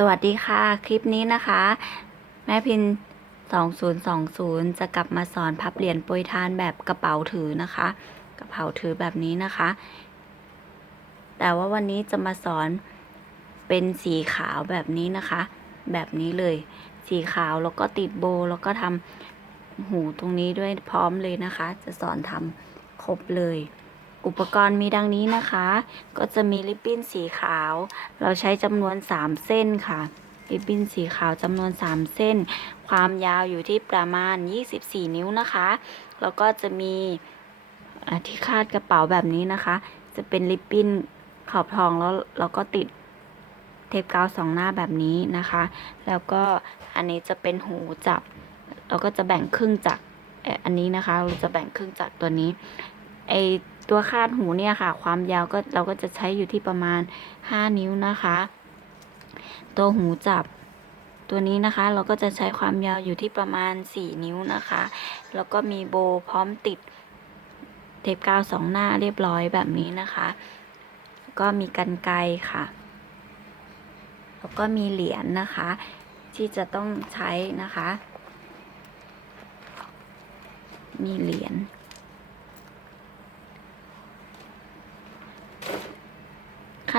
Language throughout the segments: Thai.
สวัสดีค่ะ คลิปนี้นะคะ แม่พิน 2020 จะกลับมาสอนพับเหรียญโปรยทานแบบกระเป๋าถือนะคะ กระเป๋าถือแบบนี้นะคะ แต่ว่าวันนี้จะมาสอนเป็นสีขาวแบบนี้นะคะ แบบนี้เลย สีขาวแล้วก็ติดโบแล้วก็ทำหูตรงนี้ด้วยพร้อมเลยนะคะ จะสอนทำครบเลย อุปกรณ์มีดังนี้นะคะ ก็จะมีริบบิ้นสีขาว เราใช้จำนวน 3 เส้นค่ะ ริบบิ้นสีขาวจำนวน 3 เส้น ความยาวอยู่ที่ประมาณ 24 นิ้วนะคะ แล้วก็จะมีที่คาดกระเป๋าแบบนี้นะคะ จะเป็นริบบิ้นขอบทองแล้วเราก็ติดเทปกาวสองหน้าแบบนี้นะคะ แล้วก็อันนี้จะเป็นหูจับ เราก็จะแบ่งครึ่งจากอันนี้นะคะ เราจะแบ่งครึ่งจากตัวนี้ไอ ตัวคาดหูเนี่ยค่ะ ความยาวก็เราก็จะใช้อยู่ที่ประมาณ 5 นิ้วนะคะ ตัวหูจับตัวนี้นะคะเราก็จะใช้ความยาวอยู่ที่ประมาณ 4 นิ้วนะคะ แล้วก็มีโบพร้อมติดเทปกาวสองหน้าเรียบร้อยแบบนี้นะคะ ก็มีกันไกค่ะ แล้วก็มีเหรียญนะคะ ที่จะต้องใช้นะคะ มีเหรียญ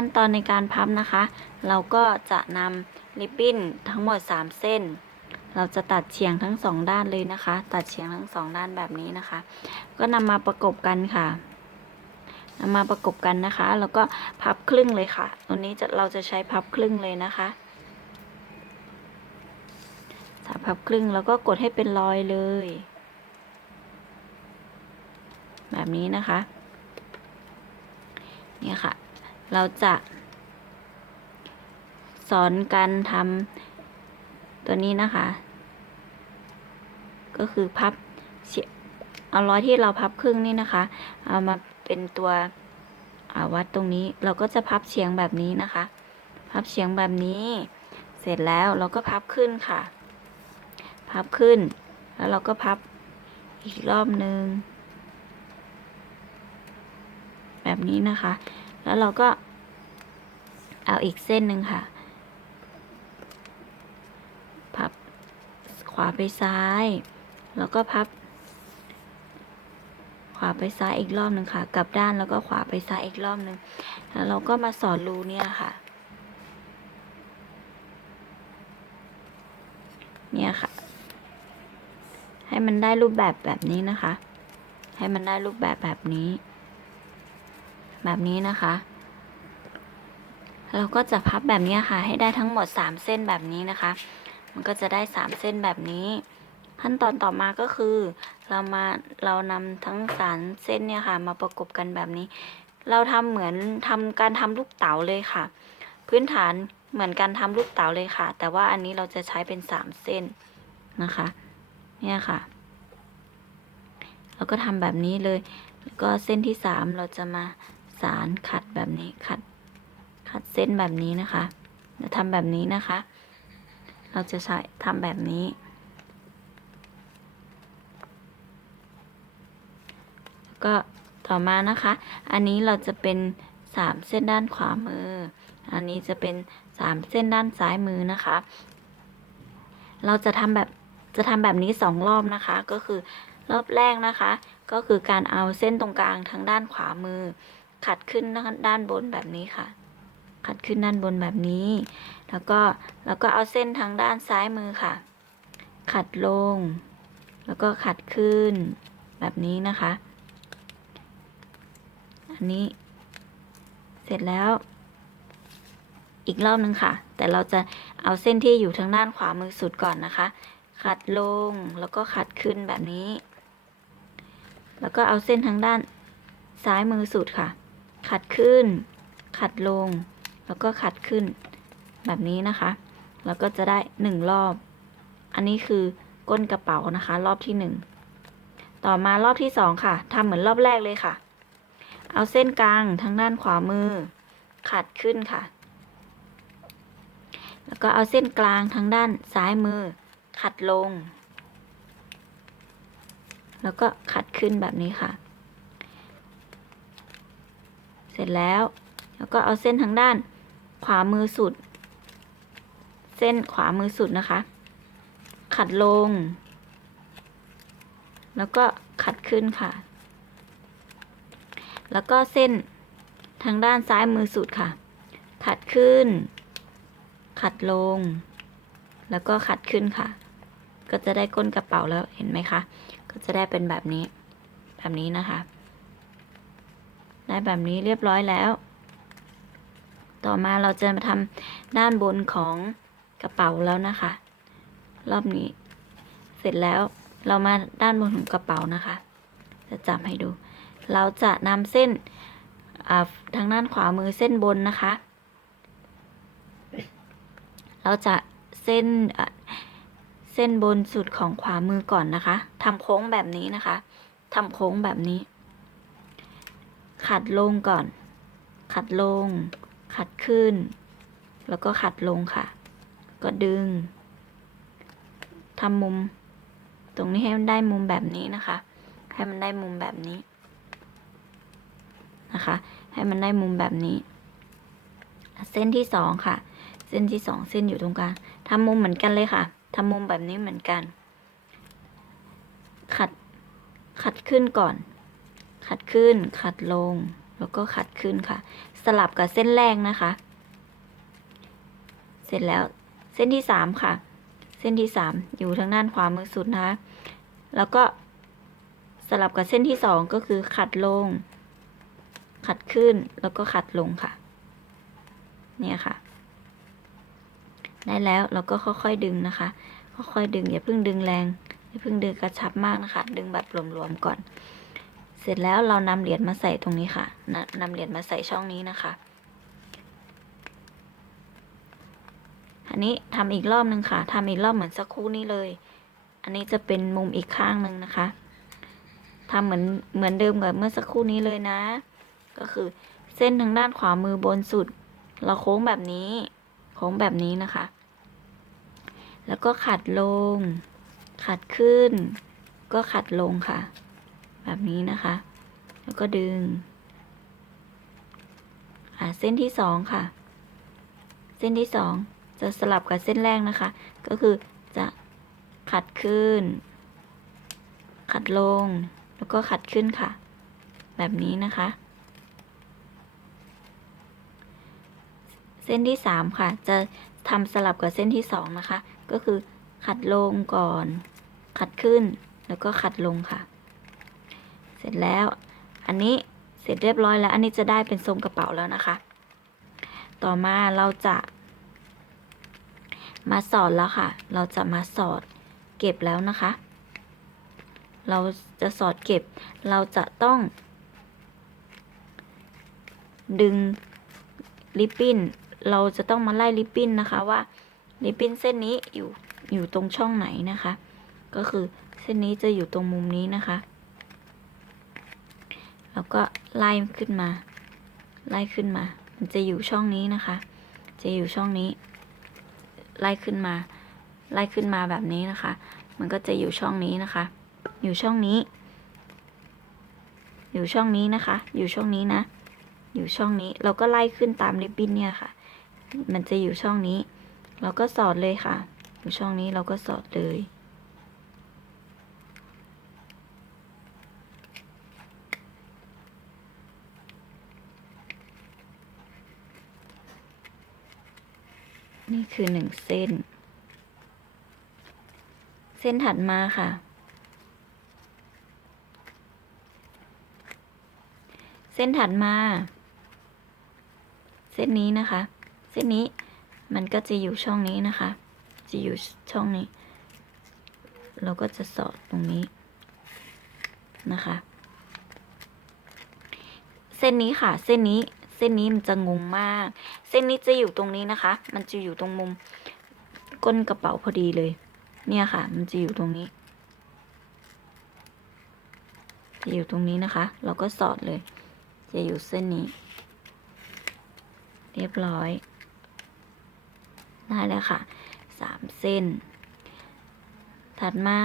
ขั้นตอนในการพับนะคะ เราก็จะนำริบบิ้นทั้งหมด 3 เส้น เราจะตัดเฉียงทั้งสองด้านเลยนะคะ ตัดเฉียงทั้งสองด้านแบบนี้นะคะ ก็นำมาประกบกันค่ะนำมาประกบกันนะคะ แล้วก็พับครึ่งเลยค่ะ ตัวนี้จะเราจะใช้พับครึ่งเลยนะคะถ้าพับครึ่งแล้วก็กดให้เป็นรอยเลย แบบนี้นะคะ เนี่ยค่ะ เราจะสอนการทำตัวนี้นะคะ ก็คือพับเอาร้อยที่เราพับครึ่งนี่นะคะ เอามาเป็นตัววัดตรงนี้เราก็จะพับเฉียงแบบนี้นะคะ พับเฉียงแบบนี้ เสร็จแล้วเราก็พับขึ้นค่ะ พับขึ้น แล้วเราก็พับอีกรอบนึง แบบนี้นะคะ แล้วเราก็ เอาอีกเส้นหนึ่งค่ะ พับขวาไปซ้าย แล้วก็พับ ขวาไปซ้ายอีกรอบหนึ่งค่ะ กลับด้านแล้วก็ขวาไปซ้ายอีกรอบหนึ่งแล้วเราก็มาสอดรูเนี่ยค่ะ เนี่ยค่ะ ให้มันได้รูปแบบแบบนี้นะคะ ให้มันได้รูปแบบแบบนี้ แบบนี้นะคะ เราก็จะพับแบบนี้ค่ะ ให้ได้ทั้งหมด 3 เส้นแบบนี้นะคะ มันก็จะได้ 3 เส้นแบบนี้ ขั้นตอนต่อมาก็คือ เรามาเรานำทั้งสามเส้นเนี่ยค่ะ มาประกบกันแบบนี้ เราทำเหมือนทำการทำลูกเต๋าเลยค่ะ พื้นฐานเหมือนการทำลูกเต๋าเลยค่ะ แต่ว่าอันนี้เราจะใช้เป็น 3 เส้นนะคะ เนี่ยค่ะ เราก็ทำแบบนี้เลย แล้วก็เส้นที่ 3 เราจะมาสารขัดแบบนี้ขัด ขัดเส้นแบบนี้นะคะจะทำแบบนี้นะคะ เราจะใช้ทำแบบนี้ ก็ต่อมานะคะ อันนี้เราจะเป็นสามเส้นด้านขวามือ อันนี้จะเป็นสามเส้นด้านซ้ายมือนะคะ เราจะทำแบบจะทำแบบนี้สองรอบนะคะ ก็คือรอบแรกนะคะ ก็คือการเอาเส้นตรงกลางทางด้านขวามือ ขัดขึ้นด้านบนแบบนี้ค่ะ ขัดขึ้นด้านบนแบบนี้ แล้วก็แล้วก็เอาเส้นทางด้านซ้ายมือค่ะ ขัดลง แล้วก็ขัดขึ้นแบบนี้นะคะ อันนี้ เสร็จแล้ว อีกรอบนึงค่ะ แต่เราจะเอาเส้นที่อยู่ทางด้านขวามือสุดก่อนนะคะ ขัดลงแล้วก็ขัดขึ้นแบบนี้ แล้วก็เอาเส้นทางด้านซ้ายมือสุดค่ะ ขัดขึ้น ขัดลง แล้วก็ขัดขึ้นแบบนี้นะคะ แล้วก็จะได้หนึ่งรอบ อันนี้คือก้นกระเป๋านะคะ รอบที่หนึ่งต่อมารอบที่สองค่ะทำเหมือนรอบแรกเลยค่ะ เอาเส้นกลางทางด้านขวามือ ขัดขึ้นค่ะ แล้วก็เอาเส้นกลางทางด้านซ้ายมือ ขัดลง แล้วก็ขัดขึ้นแบบนี้ค่ะ เสร็จแล้ว แล้วก็เอาเส้นทางด้าน ขวามือสุด เส้นขวามือสุดนะคะ ขัดลง แล้วก็ขัดขึ้นค่ะ แล้วก็เส้นทางด้านซ้ายมือสุดค่ะ ขัดขึ้น ขัดลง แล้วก็ขัดขึ้นค่ะ ก็จะได้ก้นกระเป๋าแล้วเห็นไหมคะ ก็จะได้เป็นแบบนี้ แบบนี้นะคะ ได้แบบนี้เรียบร้อยแล้ว ต่อมาเราจะมาทำด้านบนของกระเป๋าแล้วนะคะ รอบนี้ เสร็จแล้วเรามาด้านบนของกระเป๋านะคะ จะจับให้ดู เราจะนำเส้นทางด้านขวามือเส้นบนนะคะ เราจะเส้นเส้นบนสุดของขวามือก่อนนะคะทำโค้งแบบนี้นะคะทำโค้งแบบนี้ ขัดลงก่อน ขัดลง ขัดขึ้น แล้วก็ขัดลงค่ะ ก็ดึงทำมุม ตรงนี้ให้มันได้มุมแบบนี้นะคะ ให้มันได้มุมแบบนี้นะคะ ให้มันได้มุมแบบนี้ เส้นที่สองค่ะ เส้นที่สองเส้นอยู่ตรงกลางทำมุมเหมือนกันเลยค่ะทำมุมแบบนี้เหมือนกัน ขัด ขัดขึ้นก่อน ขัดขึ้น ขัดลง แล้วก็ขัดขึ้นค่ะ สลับกับเส้นแรกนะคะ เสร็จแล้วเส้นที่สามค่ะ เส้นที่สามอยู่ทางด้านขวามือสุดนะคะ แล้วก็สลับกับเส้นที่สองก็คือขัดลง ขัดขึ้นแล้วก็ขัดลงค่ะ เนี่ยค่ะ ได้แล้วเราก็ค่อยๆดึงนะคะ ค่อยๆดึงอย่าเพิ่งดึงแรงอย่าเพิ่งดึงกระชับมากนะคะ ดึงแบบหลวมๆก่อน เสร็จแล้วเรานำเหรียญมาใส่ตรงนี้ค่ะนนำเหรียญมาใส่ช่องนี้นะคะอันนี้ทำอีกรอบหนึ่งค่ะทำอีกรอบเหมือนสักครู่นี้เลย อันนี้จะเป็นมุมอีกข้างหนึ่งนะคะทำเหมือนเหมือนเดิมกับเมื่อสักครู่นี้เลยนะ ก็คือเส้นทางด้านขวามือบนสุด เราโค้งแบบนี้ โค้งแบบนี้นะคะ แล้วก็ขัดลง ขัดขึ้น ก็ขัดลงค่ะ แบบนี้นะคะ แล้วก็ดึงอ่าเส้นที่สองค่ะ เส้นที่สองจะสลับกับเส้นแรกนะคะ ก็คือจะขัดขึ้น ขัดลง แล้วก็ขัดขึ้นค่ะ แบบนี้นะคะ เส้นที่สามค่ะ จะทำสลับกับเส้นที่สองนะคะ ก็คือขัดลงก่อน ขัดขึ้น แล้วก็ขัดลงค่ะ เสร็จแล้ว อันนี้เสร็จเรียบร้อยแล้ว อันนี้จะได้เป็นทรงกระเป๋าแล้วนะคะ ต่อมาเราจะมาสอดแล้วค่ะ เราจะมาสอดเก็บแล้วนะคะ เราจะสอดเก็บ เราจะต้อง ดึงริบบิ้น เราจะต้องมาไล่ริบบิ้นนะคะว่าริบบิ้นเส้นนี้อยู่อยู่ตรงช่องไหนนะคะ ก็คือเส้นนี้จะอยู่ตรงมุมนี้นะคะ แล้วก็ไล่ขึ้นมา ไล่ขึ้นมา มันจะอยู่ช่องนี้นะคะ จะอยู่ช่องนี้ ไล่ขึ้นมา ไล่ขึ้นมาแบบนี้นะคะ มันก็จะอยู่ช่องนี้นะคะ อยู่ช่องนี้ อยู่ช่องนี้นะคะ อยู่ช่องนี้นะ อยู่ช่องนี้ เราก็ไล่ขึ้นตามริบบิ้นเนี่ยค่ะ มันจะอยู่ช่องนี้ เราก็สอดเลยค่ะ อยู่ช่องนี้เราก็สอดเลย นี่ คือหนึ่งเส้น เส้นถัดมาค่ะ เส้นถัดมา เส้นนี้นะคะ เส้นนี้มันก็จะอยู่ช่องนี้นะคะ จะอยู่ช่องนี้ เราก็จะสอดตรงนี้นะคะ เส้นนี้ค่ะ เส้นนี้ เส้นนี้มันจะงงมาก เส้นนี้จะอยู่ตรงนี้นะคะ มันจะอยู่ตรงมุมก้นกระเป๋าพอดีเลย เนี่ยค่ะ มันจะอยู่ตรงนี้จะอยู่ตรงนี้นะคะ เราก็สอดเลย จะอยู่เส้นนี้ เรียบร้อยได้แล้วค่ะสามเส้น ถัดมา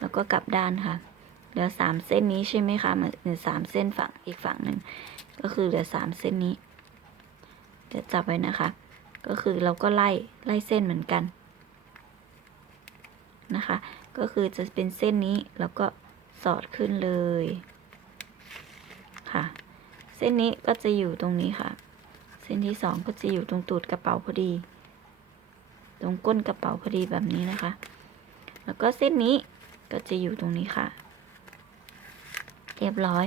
แล้วก็กลับด้านค่ะ เหลือสามเส้นนี้ใช่ไหมคะมันเหลือสามเส้นฝั่งอีกฝั่งหนึ่ง ก็คือเหลือสามเส้นนี้ เดี๋ยวจับไว้นะคะ ก็คือเราก็ไล่ไล่เส้นเหมือนกันนะคะ ก็คือจะเป็นเส้นนี้แล้วก็สอดขึ้นเลยค่ะ เส้นนี้ก็จะอยู่ตรงนี้ค่ะ เส้นที่สองก็จะอยู่ตรงตูดกระเป๋าพอดี ตรงก้นกระเป๋าพอดีแบบนี้นะคะ แล้วก็เส้นนี้ก็จะอยู่ตรงนี้ค่ะ เรียบร้อย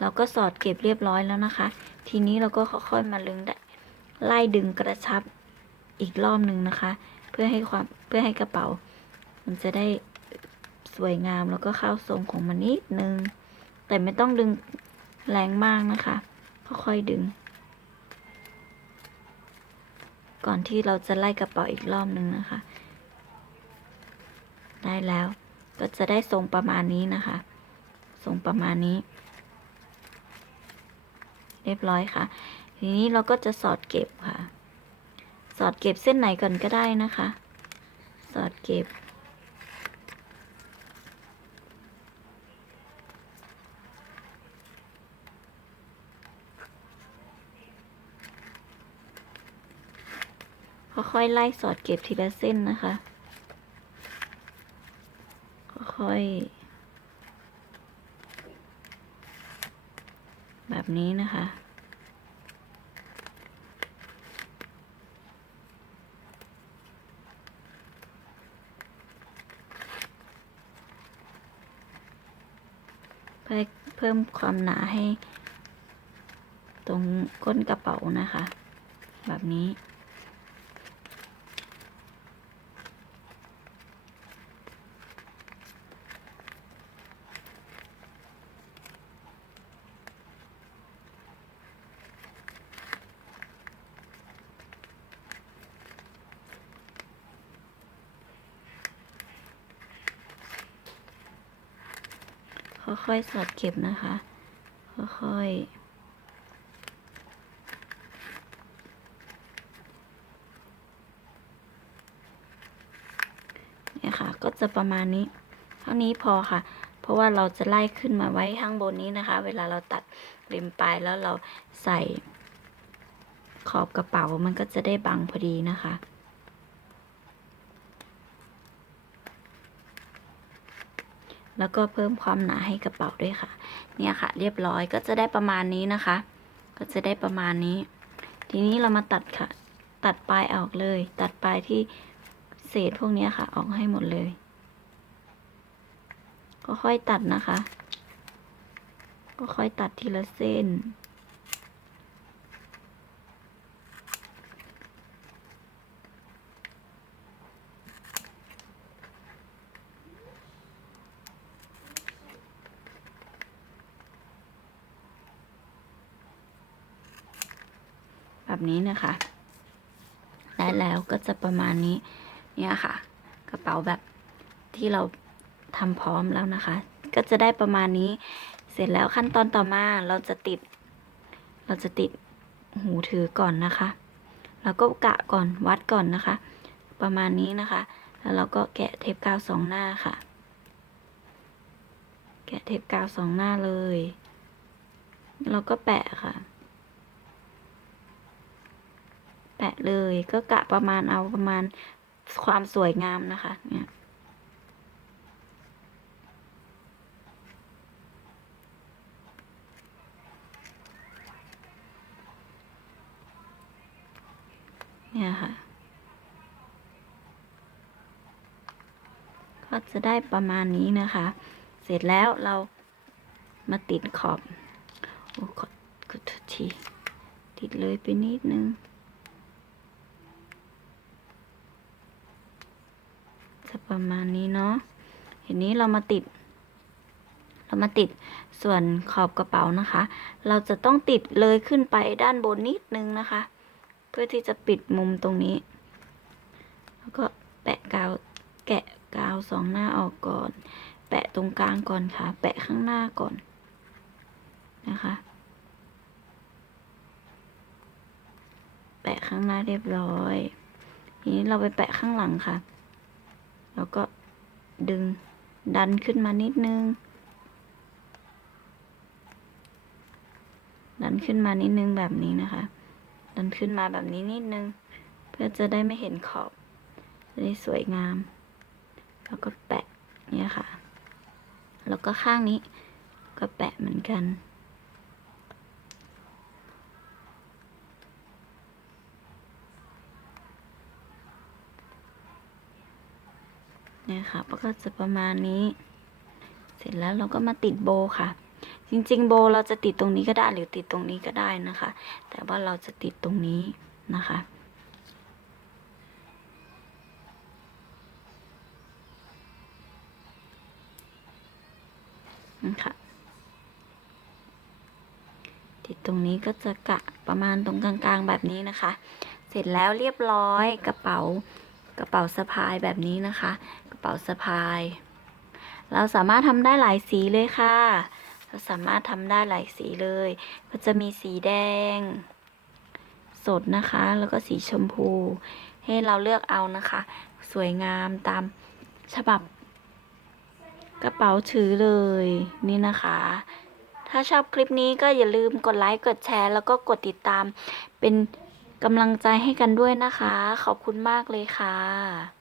เราก็สอดเก็บเรียบร้อยแล้วนะคะ ทีนี้เราก็ค่อยๆมาลึงได้ไล่ดึงกระชับอีกรอบหนึ่งนะคะ เพื่อให้ความเพื่อให้กระเป๋า มันจะได้สวยงามแล้วก็เข้าทรงของมันนิดนึง แต่ไม่ต้องดึงแรงมากนะคะค่อยๆดึง ก่อนที่เราจะไล่กระเป๋าอีกรอบหนึ่งนะคะ ได้แล้วก็จะได้ทรงประมาณนี้นะคะ ทรงประมาณนี้ เรียบร้อยค่ะ ทีนี้เราก็จะสอดเก็บค่ะ สอดเก็บเส้นไหนก่อนก็ได้นะคะ สอดเก็บ ค่อยๆไล่สอดเก็บทีละเส้นนะคะ ค่อยๆ แบบ นี้นะคะเพื่อเพิ่มความหนาให้ ตรงก้นกระเป๋านะคะ แบบนี้ ค่อยๆสอดเก็บนะคะ ค่อยๆเนี่ยค่ะ ก็จะประมาณนี้ เท่านี้พอค่ะ เพราะว่าเราจะไล่ขึ้นมาไว้ข้างบนนี้นะคะ เวลาเราตัดริมปลายแล้วเราใส่ขอบกระเป๋ามันก็จะได้บังพอดีนะคะ แล้วก็เพิ่มความหนาให้กระเป๋าด้วยค่ะ เนี่ยค่ะ เรียบร้อยก็จะได้ประมาณนี้นะคะ ก็จะได้ประมาณนี้ ทีนี้เรามาตัดค่ะ ตัดปลายออกเลย ตัดปลายที่เศษพวกนี้ค่ะ ออกให้หมดเลย ก็ค่อยตัดนะคะ ก็ค่อยตัดทีละเส้น แบบนี้นะคะได้แล้วก็จะประมาณนี้เนี่ยค่ะ กระเป๋าแบบที่เราทำพร้อมแล้วนะคะ ก็จะได้ประมาณนี้เสร็จแล้วขั้นตอนต่อมาเราจะติด เราจะติดหูถือก่อนนะคะ แล้วก็กะก่อนวัดก่อนนะคะ ประมาณนี้นะคะ แล้วเราก็แกะเทปกาวสองหน้าค่ะ แกะเทปกาวสองหน้าเลย เราก็แปะค่ะ แปะเลยก็กะประมาณเอาประมาณความสวยงามนะคะเนี่ยเนี่ยค่ะ ก็จะได้ประมาณนี้นะคะ เสร็จแล้วเรามาติดขอบ โอ้ขอโทษที ติดเลยไปนิดนึง จะ ประมาณนี้เนาะทีนี้เรามาติด เรามาติดส่วนขอบกระเป๋านะคะ เราจะต้องติดเลยขึ้นไปด้านบนนิดนึงนะคะ เพื่อที่จะปิดมุมตรงนี้ แล้วก็แปะกาวแกะกาวสองหน้าออกก่อน แปะตรงกลางก่อนค่ะ แปะข้างหน้าก่อนนะคะ แปะข้างหน้าเรียบร้อยทีนี้เราไปแปะข้างหลังค่ะ แล้วก็ดึงดันขึ้นมานิดนึง ดันขึ้นมานิดนึงแบบนี้นะคะ ดันขึ้นมาแบบนี้นิดนึง เพื่อจะได้ไม่เห็นขอบ จะได้สวยงาม แล้วก็แปะเนี่ยค่ะ แล้วก็ข้างนี้ก็แปะเหมือนกัน เนี่ยค่ะก็จะประมาณนี้ เสร็จแล้วเราก็มาติดโบค่ะ จริงๆ โบเราจะติดตรงนี้ก็ได้หรือติดตรงนี้ก็ได้นะคะ แต่ว่าเราจะติดตรงนี้นะคะนะคะติดตรงนี้ก็จะกะประมาณตรงกลางๆแบบนี้นะคะ เสร็จแล้วเรียบร้อยกระเป๋า กระเป๋าสะพายแบบนี้นะคะ กระเป๋าสะพาย เราสามารถทำได้หลายสีเลยค่ะ เราสามารถทำได้หลายสีเลย ก็จะมีสีแดง สดนะคะ แล้วก็สีชมพู ให้เราเลือกเอานะคะ สวยงามตามฉบับ กระเป๋าถือเลยนี่นะคะถ้าชอบคลิปนี้ก็อย่าลืมกดไลค์ กดแชร์ แล้วก็กดติดตามเป็น กำลังใจให้กันด้วยนะคะ ขอบคุณมากเลยค่ะ